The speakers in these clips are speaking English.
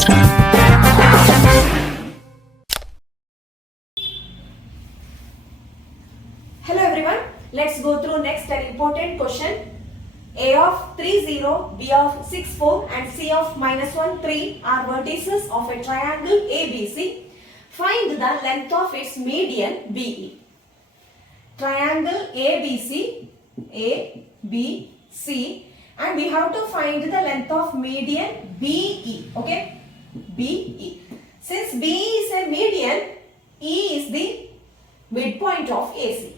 Hello everyone, let's go through next an important question. A of 3, 0, B of 6, 4 and C of minus 1, 3 are vertices of a triangle ABC. Find the length of its median BE. Triangle ABC, A, B, C, and we have to find the length of median BE, okay, BE. Since B is a median, E is the midpoint of AC.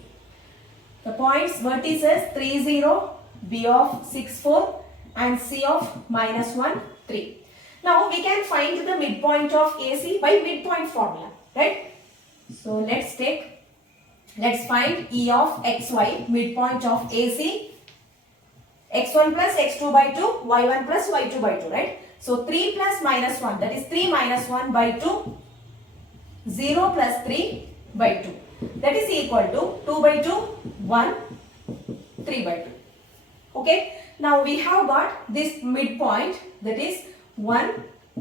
The points vertices 3, 0, B of 6, 4 and C of minus 1, 3. Now we can find the midpoint of AC by midpoint formula, right? So let's find E of XY, midpoint of AC, x1 plus x2 by 2, y1 plus y2 by 2, right? So 3 plus minus 1, that is 3 minus 1 by 2, 0 plus 3 by 2. That is equal to 2 by 2, 1, 3 by 2. Okay. Now we have got this midpoint, that is 1,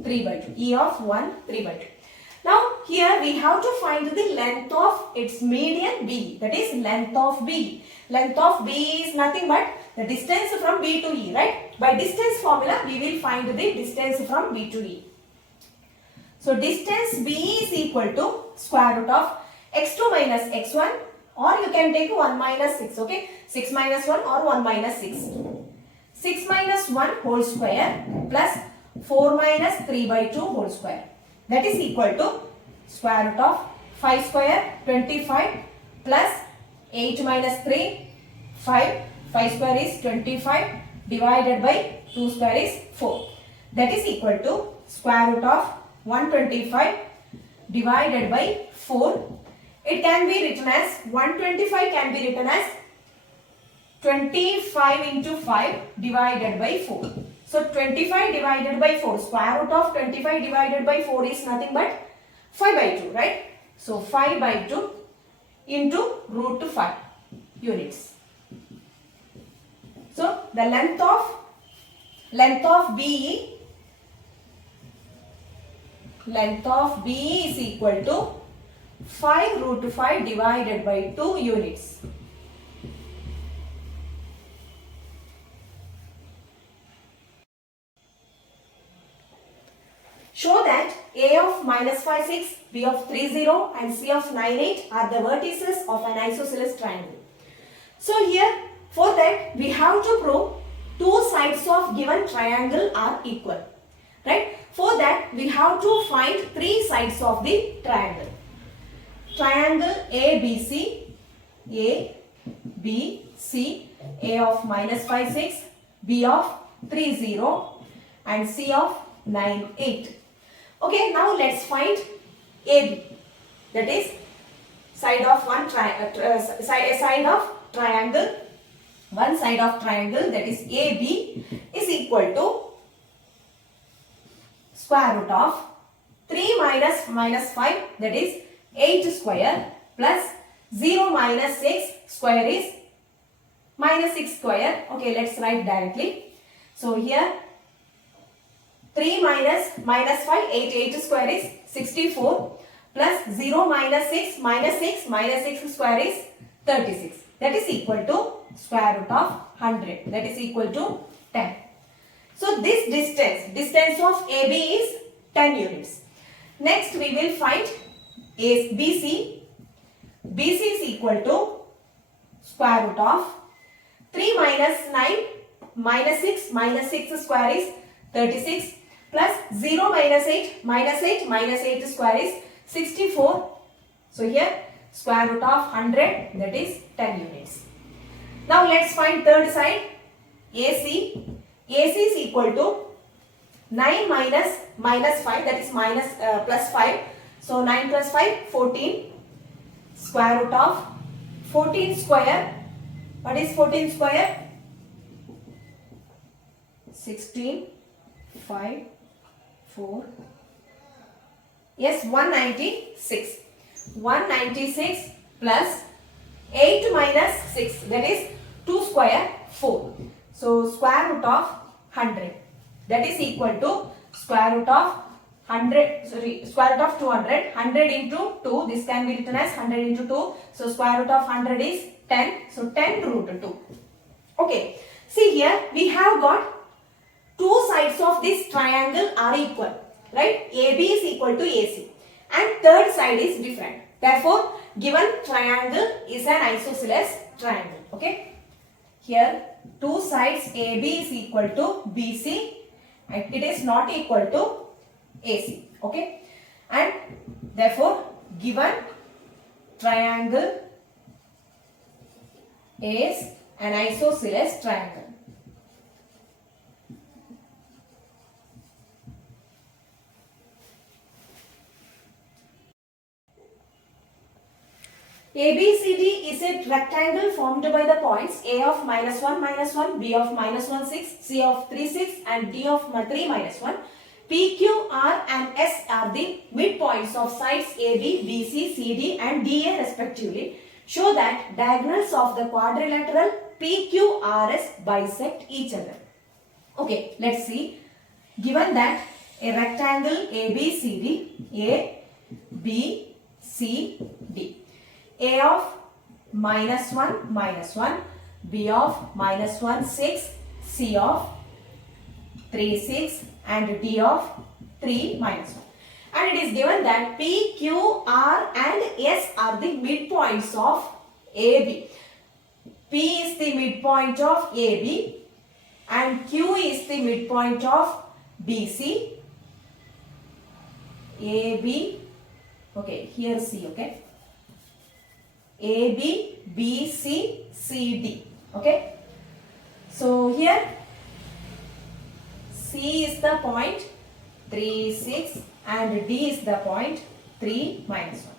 3 by 2. E of 1, 3 by 2. Now here we have to find the length of its median B. That is length of B. Length of B is nothing but the distance from B to E, right? By distance formula we will find the distance from B to E. So distance B is equal to square root of x2 minus x1, or you can take 1 minus 6, okay? 6 minus 1 or 1 minus 6. 6 minus 1 whole square plus 4 minus 3 by 2 whole square. That is equal to square root of 5 square 25 plus 8 minus 3 5. 5 square is 25 divided by 2 square is 4. That is equal to square root of 125 divided by 4. It can be written as 125 can be written as 25 into 5 divided by 4. So 25 divided by 4, square root of 25 divided by 4 is nothing but 5 by 2, right? So 5 by 2 into root 5 units. So the length of BE is equal to 5 root 5 divided by 2 units. Show that A of minus 5, 6, B of 3, 0 and C of 9, 8 are the vertices of an isosceles triangle. So here, for that we have to prove two sides of given triangle are equal, right? For that we have to find three sides of the triangle. Triangle ABC, A, B, C, A of minus 5, 6, B of 3, 0 and C of 9, 8. Okay, now let's find AB, that is side of one triangle. One side of triangle, that is AB, is equal to square root of 3 minus 5, that is 8 square plus 0 minus 6 square is minus 6 square. Okay, let's write directly. So here 3 minus 5, 8 square is 64 plus 0 minus 6 minus 6 square is 36. That is equal to square root of 100. That is equal to 10. So this distance of AB is 10 units. Next we will find BC. BC is equal to square root of 3 minus 9 minus 6 square is 36 plus 0 minus 8 minus 8 square is 64. So here square root of 100, that is 10 units. Now let's find third side AC. AC is equal to 9 minus 5, that is plus 5. So 9 plus 5, 14. Square root of 14 square. What is 14 square? 16, 5, 4. Yes, 196. 196 plus 8 minus 6, that is 2 square 4. So square root of 100, that is equal to square root of square root of 200, 100 into 2, this can be written as 100 into 2, so square root of 100 is 10, so 10 root 2. Okay, see here we have got two sides of this triangle are equal, right? AB is equal to AC and third side is different. Therefore, given triangle is an isosceles triangle. Okay, here two sides AB is equal to BC and it is not equal to AC. Okay, and therefore given triangle is an isosceles triangle. ABCD is a rectangle formed by the points A of -1, B of -1, 6, C of 3, 6 and D of 3, -1. P, Q, R and S are the midpoints of sides AB, BC, CD and DA respectively. Show that diagonals of the quadrilateral PQRS bisect each other. Okay, let's see. Given that a rectangle ABCD, A, B, C, D. A of -1, B of -1, 6, C of 3, 6 and D of 3, -1. And it is given that P, Q, R and S are the midpoints of AB. P is the midpoint of AB and Q is the midpoint of BC. AB, okay, here C, okay. A, B, B, C, C, D. Okay. So here C is the point 3, 6 and D is the point 3, -1.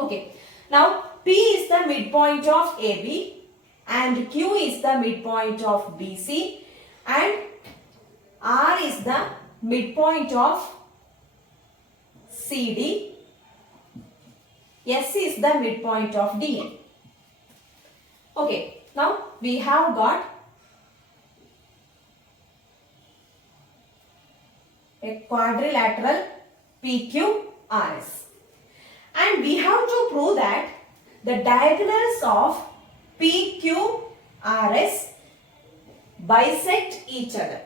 Okay. Now P is the midpoint of AB and Q is the midpoint of BC and R is the midpoint of CD. S is the midpoint of DA. Okay, now we have got a quadrilateral PQRS and we have to prove that the diagonals of PQRS bisect each other.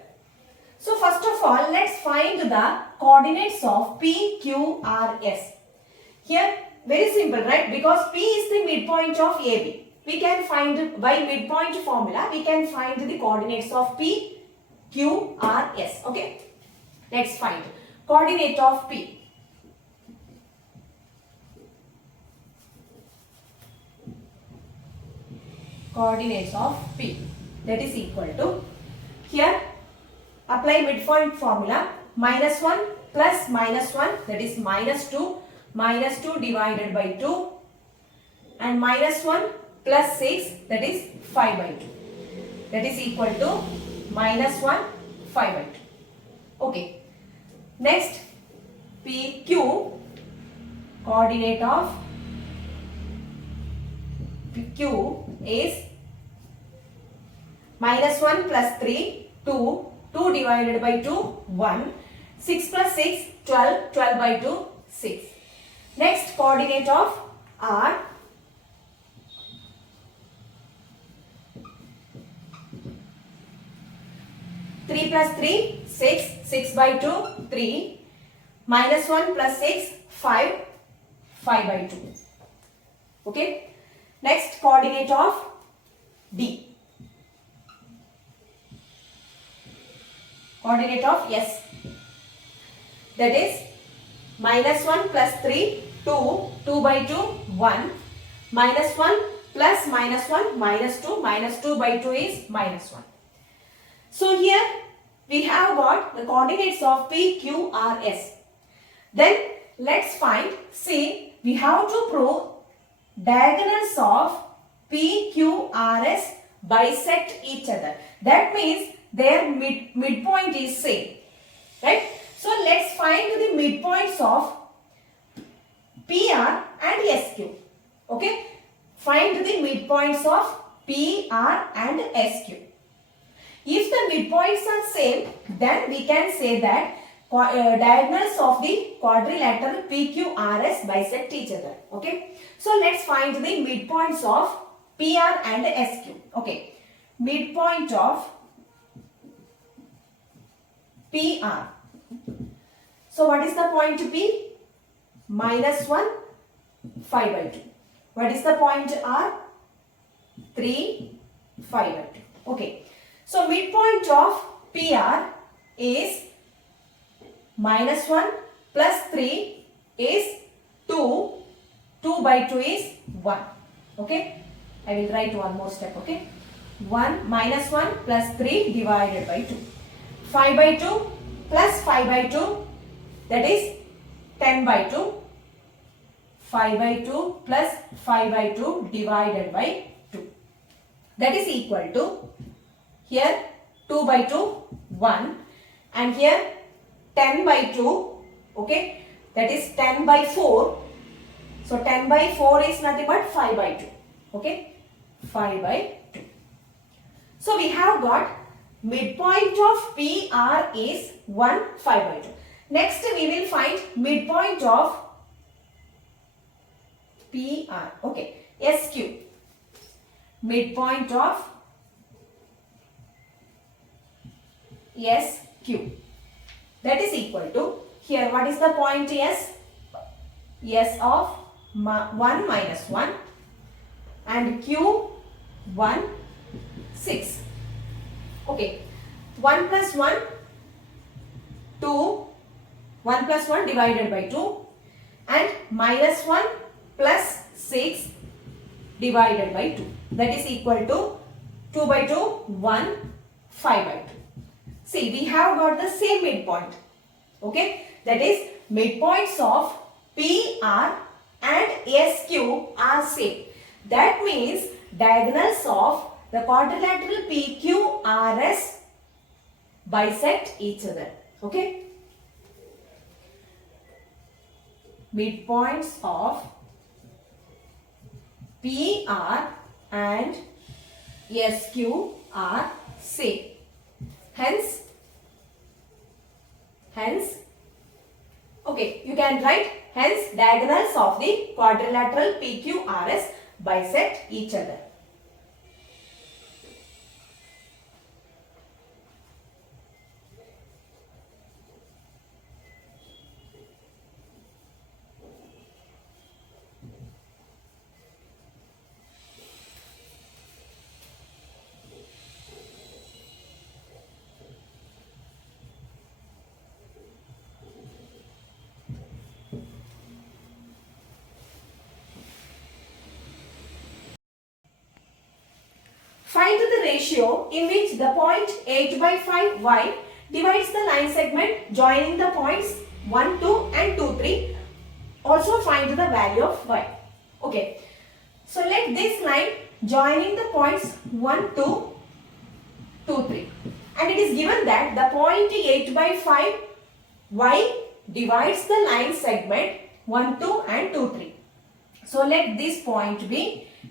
So first of all, let's find the coordinates of PQRS. Here very simple, right? Because P is the midpoint of AB. We can find by midpoint formula, we can find the coordinates of P, Q, R, S. Okay. Let's find coordinate of P. Coordinates of P, that is equal to, here apply midpoint formula, -1 plus -1, that is -2. -2 divided by 2 and -1 plus 6, that is 5 by 2. That is equal to -1, 5 by 2. Okay. Next, PQ, coordinate of PQ is -1 plus 3, 2. 2 divided by 2, 1. 6 plus 6, 12. 12 by 2, 6. Next, coordinate of R. Three plus 3, 6. 6 by 2, 3. -1 plus 6, 5. 5 by 2. Okay. Next, coordinate of D. Coordinate of S. That is -1 plus 3, 2. 2 by 2, 1. -1 plus -1, -2. -2 by 2 is -1. So here we have got the coordinates of P, Q, R, S. Then let's find, see, we have to prove diagonals of P, Q, R, S bisect each other. That means their midpoint is same. Right? So let's find the midpoints of PR and SQ. Okay? Find the midpoints of PR and SQ. If the midpoints are same, then we can say that diagonals of the quadrilateral PQRS bisect each other. Okay. So let's find the midpoints of PR and SQ. Okay. Midpoint of PR. So what is the point P? -1, 5/2. What is the point R? 3, 5/2. Okay. So midpoint of PR is -1 plus 3 is 2. 2/2 is 1. Okay. I will write one more step. Okay. 1 -1 plus 3 divided by 2. 5/2 plus 5/2, that is 10/2. 5/2 plus 5/2 divided by 2. That is equal to, here 2/2, 1, and here 10/2, okay, that is 10/4. So 10/4 is nothing but 5/2, okay, 5/2. So we have got midpoint of PR is 1, 5/2. Next we will find midpoint of PR, okay, SQ. Midpoint of SQ. That is equal to, here what is the point S? S of 1 minus 1 and Q 1, 6. Okay. 1 plus 1, 2. 1 plus 1 divided by 2 and minus 1 plus 6 divided by 2. That is equal to 2/2, 1, 5/2. See, we have got the same midpoint. Okay. That is midpoints of PR and SQ are same. That means diagonals of the quadrilateral PQRS bisect each other. Okay. Midpoints of PR and SQ are same. Hence, okay, you can write hence diagonals of the quadrilateral PQRS bisect each other. Find the ratio in which the point 8/5y divides the line segment joining the points 1, 2 and 2, 3. Also find the value of y. Okay. So let this line joining the points 1, 2, 2, 3. And it is given that the point 8/5y divides the line segment 1, 2 and 2, 3. So let this point be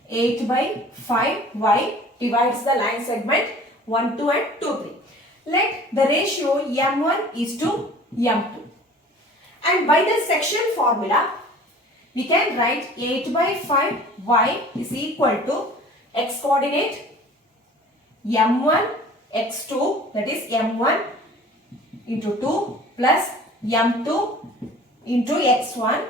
8/5y divides the line segment 1, 2 and 2, 3. Let the ratio M1 is to M2. And by the section formula, we can write 8/5y is equal to x coordinate M1 x2, that is M1 into 2 plus M2 into x1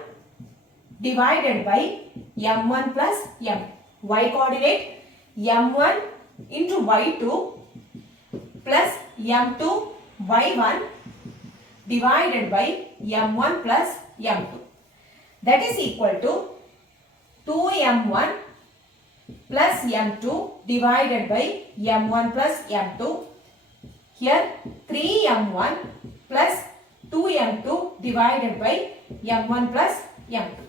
divided by M1 plus M2. Y coordinate M1 into Y2 plus M2 Y1 divided by M1 plus M2. That is equal to 2M1 plus M2 divided by M1 plus M2. Here 3M1 plus 2M2 divided by M1 plus M2.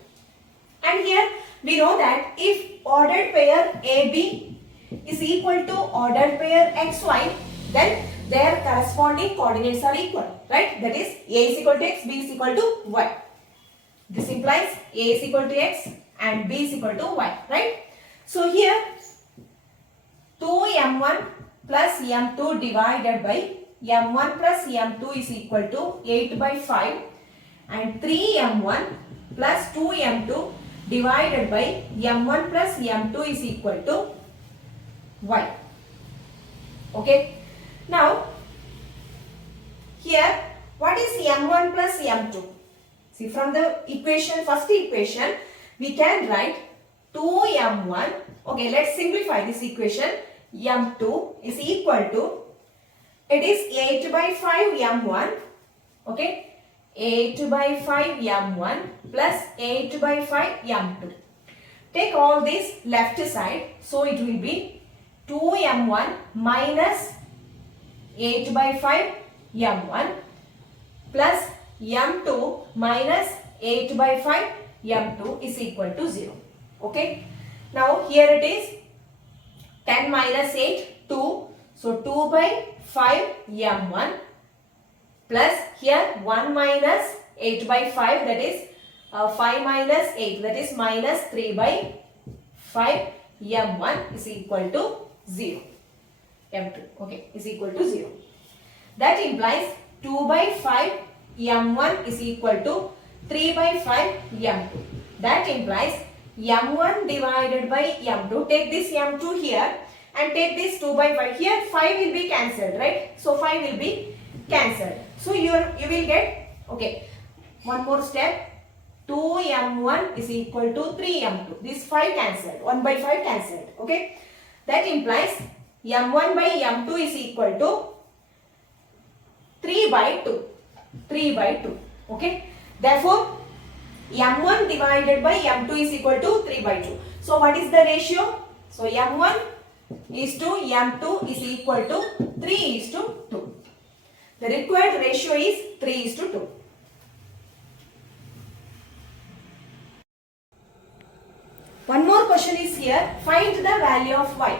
And here we know that if ordered pair AB is equal to ordered pair XY, then their corresponding coordinates are equal, right? That is A is equal to X, B is equal to Y. This implies A is equal to X and B is equal to Y, right? So here 2M1 plus M2 divided by m1 plus m2 is equal to 8 by 5 and 3m1 plus 2m2 divided by m1 plus m2 is equal to y. Okay. Now, here what is m1 plus m2? See, from the equation, first equation, we can write 2m1. Okay, let's simplify this equation. m2 is equal to, it is 8 by 5 m1. Okay, 8 by 5 m1 plus 8 by 5 m2. Take all this left side, so it will be 2m1 minus 8 by 5 m1 plus m2 minus 8 by 5 m2 is equal to 0. Okay. Now here it is 10 minus 8, 2. So 2 by 5 m1 plus here 1 minus 8 by 5, that is 5 minus 8, that is minus 3 by 5 m1 is equal to 0. m2, okay, is equal to 0. That implies 2 by 5 m1 is equal to 3 by 5 m2. That implies m1 divided by m2. Take this m2 here and take this 2 by 5. Here 5 will be cancelled, right? So 5 will be cancelled. So you will get, okay, one more step. 2m1 is equal to 3m2. This 5 cancelled. 1 by 5 cancelled. Okay. That implies m1 by m2 is equal to 3 by 2. 3 by 2. Okay. Therefore, m1 divided by m2 is equal to 3 by 2. So, what is the ratio? So, m1 is to m2 is equal to 3 is to 2. The required ratio is 3 is to 2. One more question is here. Find the value of y.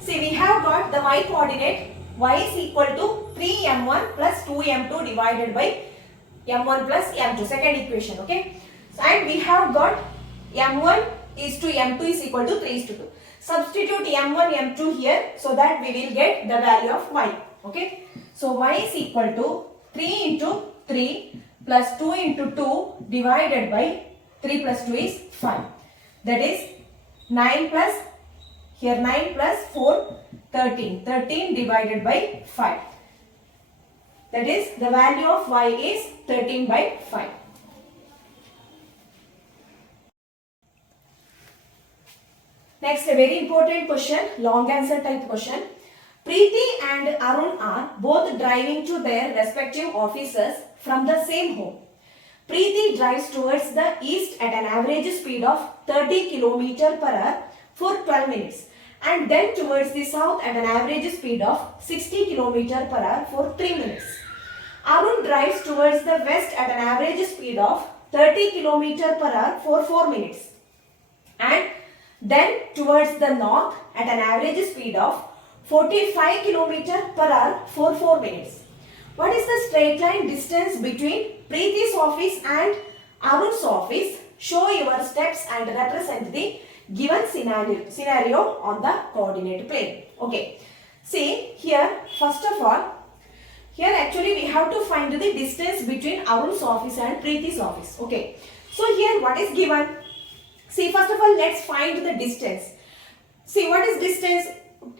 See, we have got the y coordinate. Y is equal to 3m1 plus 2m2 divided by m1 plus m2. Second equation. Okay. And we have got m1 is to m2 is equal to 3 is to 2. Substitute m1, m2 here so that we will get the value of y. Okay. So y is equal to 3 into 3 plus 2 into 2 divided by 3 plus 2 is 5. That is 9 plus, here 9 plus 4, 13. 13 divided by 5. That is the value of y is 13 by 5. Next, a very important question, long answer type question. Preeti and Arun are both driving to their respective offices from the same home. Preeti drives towards the east at an average speed of 30 km per hour for 12 minutes and then towards the south at an average speed of 60 km per hour for 3 minutes. Arun drives towards the west at an average speed of 30 km per hour for 4 minutes and then towards the north at an average speed of 45 km per hour for 4 minutes. What is the straight line distance between Preeti's office and Arun's office? Show your steps and represent the given scenario on the coordinate plane. Okay. See here, first of all, here actually we have to find the distance between Arun's office and Preeti's office. Okay. So here what is given? See, first of all, let's find the distance. See, what is distance?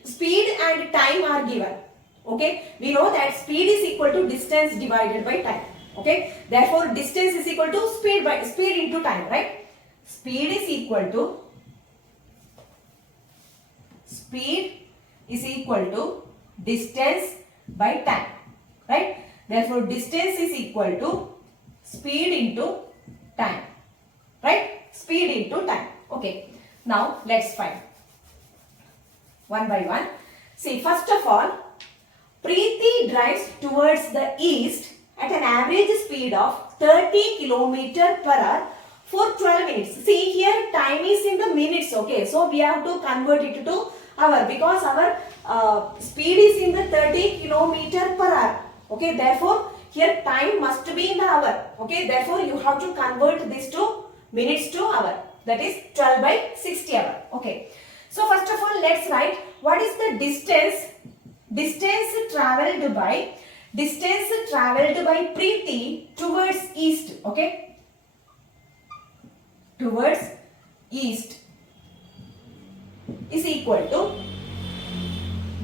Speed and time are given. Okay. We know that speed is equal to distance divided by time. Okay. Therefore, distance is equal to speed into time, right? Speed is equal to distance by time, right? Therefore, distance is equal to speed into time, right? Speed into time. Okay. Now, let's find one by one. See, first of all, Preeti drives towards the east at an average speed of 30 km per hour for 12 minutes. See, here time is in the minutes. Okay. So, we have to convert it to hour because our speed is in the 30 km per hour. Okay. Therefore, here time must be in the hour. Okay. Therefore, you have to convert this to minutes to hour. That is 12 by 60 hour. Okay. So, first of all, let's write what is the distance traveled by distance traveled by Preeti towards east, okay, towards east is equal to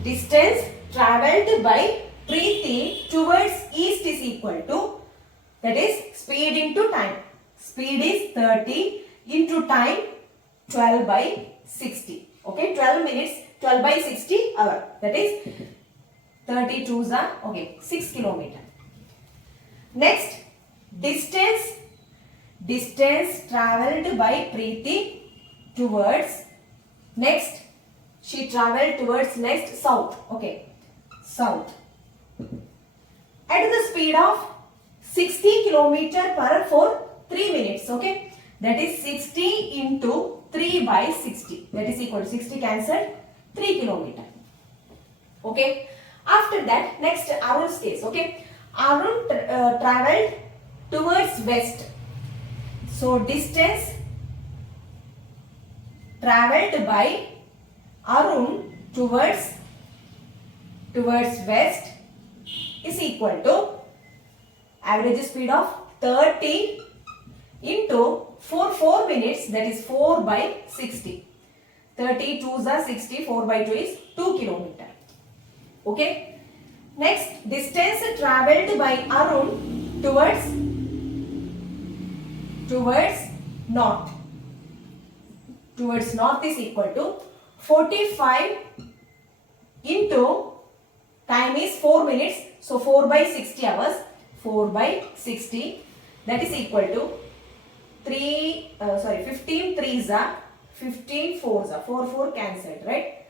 distance traveled by Preeti towards east is equal to, that is speed into time. Speed is 30 into time 12 by 60. Okay, 12 minutes 12 by 60 hour. That is 32s are okay 6 kilometer. Next, distance traveled by Preeti towards next. She traveled towards next south. Okay, south at the speed of 60 kilometer per hour for 3 minutes. Okay, that is 60 into 3 by 60. That is equal to 60 cancelled 3 kilometer. Okay. After that, next Arun's case. Okay, Arun traveled towards west. So distance traveled by Arun towards west is equal to average speed of 30 into 4 minutes, that is 4 by 60. 30 2s are 60, 4 by 2 is 2 kilometer. Okay. Next, distance traveled by Arun towards north. Towards north is equal to 45 into time is 4 minutes. So 4 by 60 hours. 4 by 60, that is equal to 15 3s are 15 4s are 4 cancelled, right?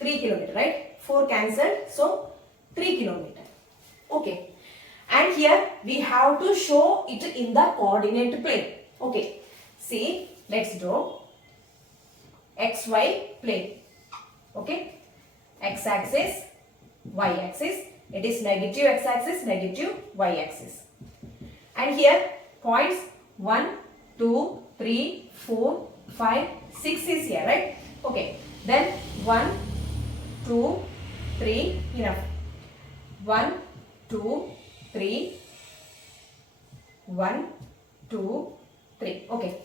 3 kilometer, right? 4 cancelled, so 3 kilometer. Okay. And here we have to show it in the coordinate plane. Okay. See, let's draw XY plane. Okay. X axis, Y axis. It is negative X axis, negative Y axis. And here points 1, 2, 3, 4, 5, 6 is here, right? Okay. Then 1, 2, 3, enough. 1, 2, 3, 1, 2, 3. Okay.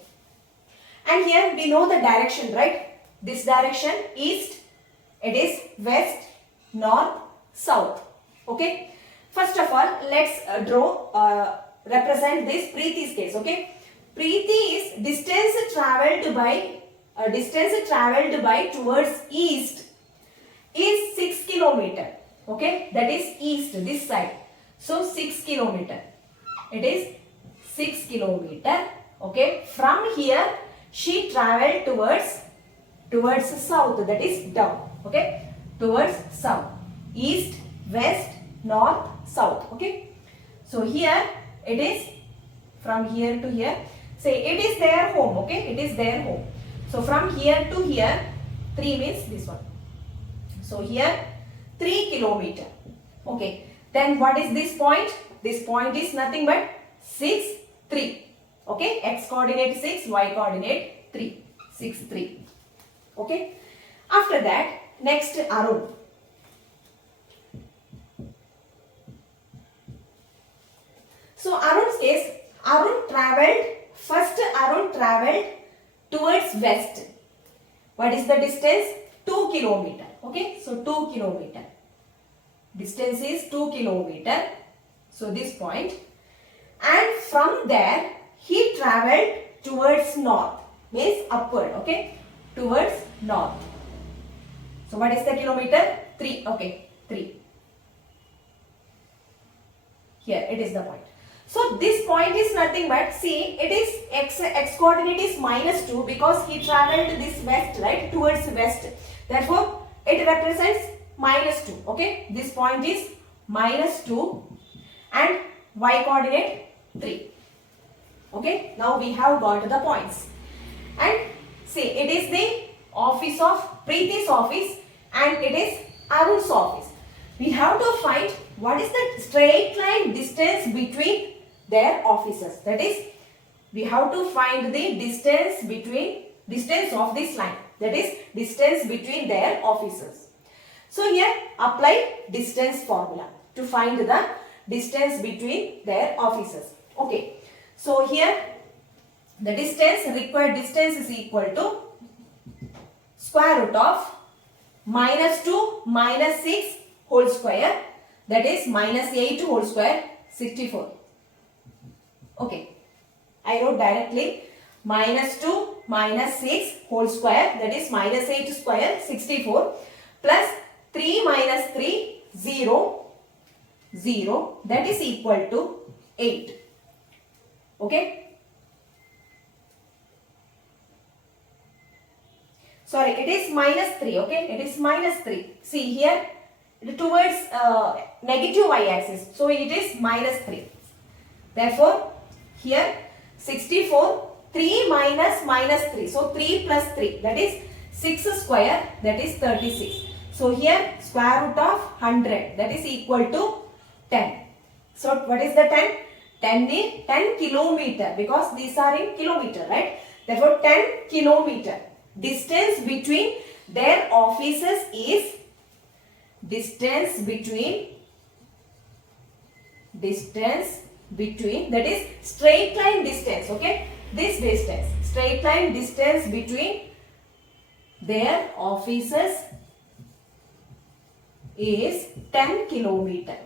And here we know the direction, right? This direction east, it is west, north, south. Okay. First of all, let's represent this Preeti's case. Okay. Preeti is distance traveled by towards east is 6 kilometer. Okay, that is east, this side. So 6 kilometer. It is 6 kilometer. Okay, from here she traveled towards south, that is down. Okay, towards south, east, west, north, south. Okay, so here it is from here to here. Say it is their home. Okay, it is their home. So from here to here, 3 means this one. So here 3 kilometer. Okay, then what is this point? This point is nothing but 6, 3. Okay, x coordinate 6, y coordinate 3. 6, 3. Okay, after that, next Arun. So Arun's case, Arun traveled towards west. What is the distance? 2 kilometer. Okay, so 2 kilometer. Distance is 2 kilometer. So this point. And from there, he traveled towards north. Means upward. Okay, towards north. So what is the kilometer? 3. Okay, 3. Here it is the point. So this point is nothing but, see, it is x coordinate is -2 because he traveled this west, right, towards west. Therefore, it represents -2. Okay, this point is -2 and y coordinate 3. Okay, now we have got the points. And see, it is the office of Preeti's office and it is Arun's office. We have to find what is the straight line distance between their offices. That is, we have to find the distance of this line. That is, distance between their offices. So here apply distance formula to find the distance between their offices. Okay. So here the required distance is equal to square root of minus 2 minus 6 whole square, that is minus 8 whole square, 64. Okay. I wrote directly minus 2 minus 6 whole square, that is minus 8 square, 64, plus 3 minus 3, 0, 0, that is equal to 8. Okay. Sorry, it is minus 3. Okay, it is minus 3. See here, towards negative y-axis. So it is minus 3. Therefore, here 64, 3 minus minus 3. So 3 plus 3, that is 6 square, that is 36. So here square root of 100, that is equal to 10. So what is the 10? 10 is 10 kilometer, because these are in kilometer, right? Therefore 10 kilometer. Distance between their offices is that is straight line distance. Okay, this distance, straight line distance between their offices is 10 kilometer.